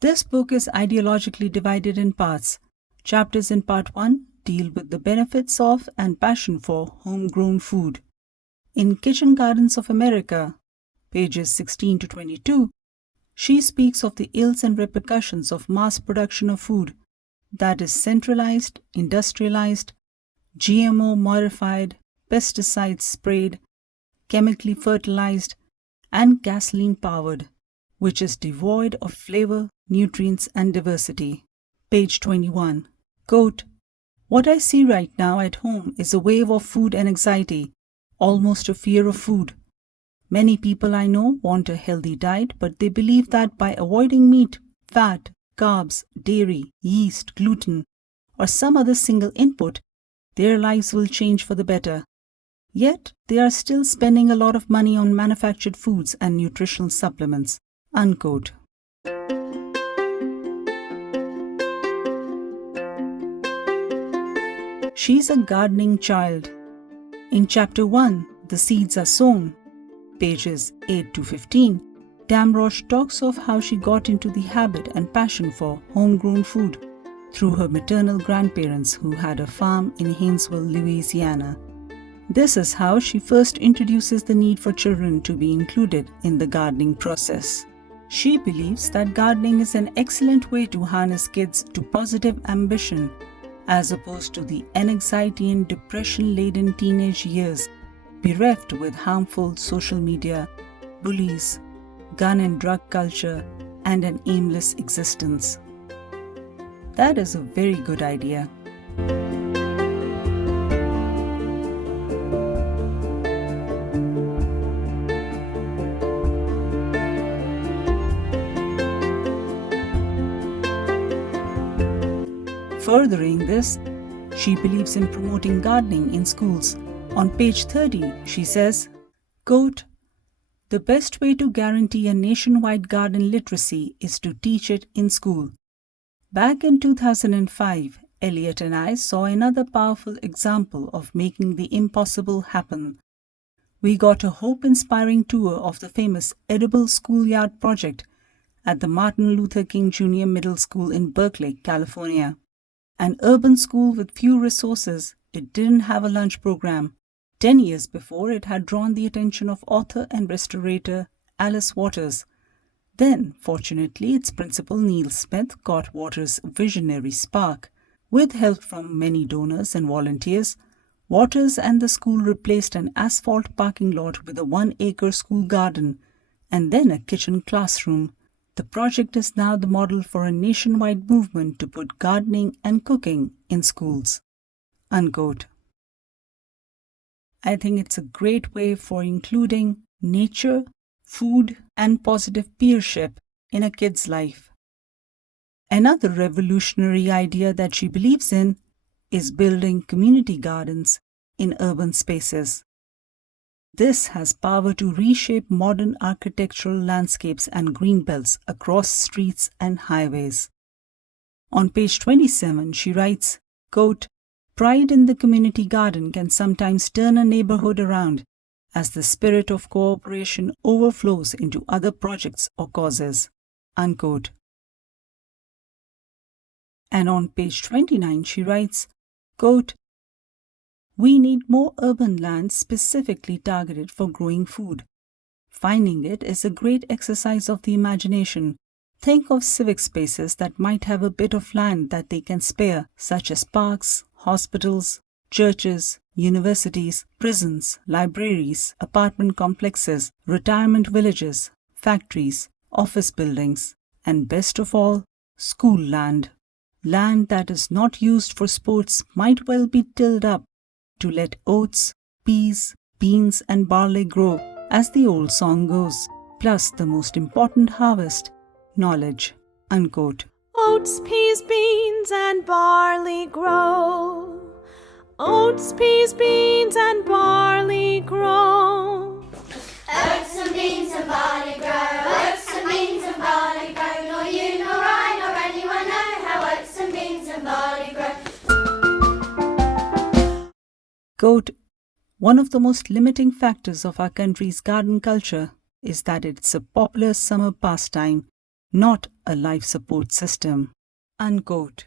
This book is ideologically divided in parts. Chapters in Part 1 deal with the benefits of and passion for homegrown food. In Kitchen Gardens of America, pages 16 to 22, she speaks of the ills and repercussions of mass production of food that is centralized, industrialized, GMO modified, pesticides sprayed, chemically fertilized, and gasoline powered, which is devoid of flavor, nutrients, and diversity. Page 21. Quote, "What I see right now at home is a wave of food and anxiety, almost a fear of food. Many people I know want a healthy diet, but they believe that by avoiding meat, fat, carbs, dairy, yeast, gluten, or some other single input, their lives will change for the better. Yet, they are still spending a lot of money on manufactured foods and nutritional supplements." Unquote. She's a gardening child. In Chapter 1, The Seeds Are Sown, pages 8 to 15, Damrosch talks of how she got into the habit and passion for homegrown food through her maternal grandparents who had a farm in Haynesville, Louisiana. This is how she first introduces the need for children to be included in the gardening process. She believes that gardening is an excellent way to harness kids to positive ambition, as opposed to the anxiety and depression-laden teenage years, bereft with harmful social media, bullies, gun and drug culture, and an aimless existence. That is a very good idea. Furthering this, she believes in promoting gardening in schools. On page 30, she says, quote, "The best way to guarantee a nationwide garden literacy is to teach it in school." Back in 2005, Elliot and I saw another powerful example of making the impossible happen. We got a hope-inspiring tour of the famous Edible Schoolyard project at the Martin Luther King Jr. Middle School in Berkeley, California. An urban school with few resources, it didn't have a lunch program. 10 years before, it had drawn the attention of author and restaurator Alice Waters. Then, fortunately, its principal Neil Smith caught Waters' visionary spark. With help from many donors and volunteers, Waters and the school replaced an asphalt parking lot with a 1-acre school garden and then a kitchen classroom. The project is now the model for a nationwide movement to put gardening and cooking in schools. Unquote. I think it's a great way for including nature, food, and positive peership in a kid's life. Another revolutionary idea that she believes in is building community gardens in urban spaces. This has power to reshape modern architectural landscapes and greenbelts across streets and highways. On page 27, she writes, quote, "Pride in the community garden can sometimes turn a neighborhood around as the spirit of cooperation overflows into other projects or causes." Unquote. And on page 29, she writes, quote, "We need more urban land specifically targeted for growing food. Finding it is a great exercise of the imagination. Think of civic spaces that might have a bit of land that they can spare, such as parks, hospitals, churches, universities, prisons, libraries, apartment complexes, retirement villages, factories, office buildings, and best of all, school land. Land that is not used for sports might well be tilled up to let oats, peas, beans, and barley grow, as the old song goes. Plus the most important harvest, knowledge." Unquote. Oats, peas, beans, and barley grow. Oats, peas, beans, and barley grow. Oats and beans and barley grow. Oats and beans and barley grow. Nor you, nor I, nor anyone know how oats and beans and barley grow. Quote, "One of the most limiting factors of our country's garden culture is that it's a popular summer pastime not a life support system. Unquote.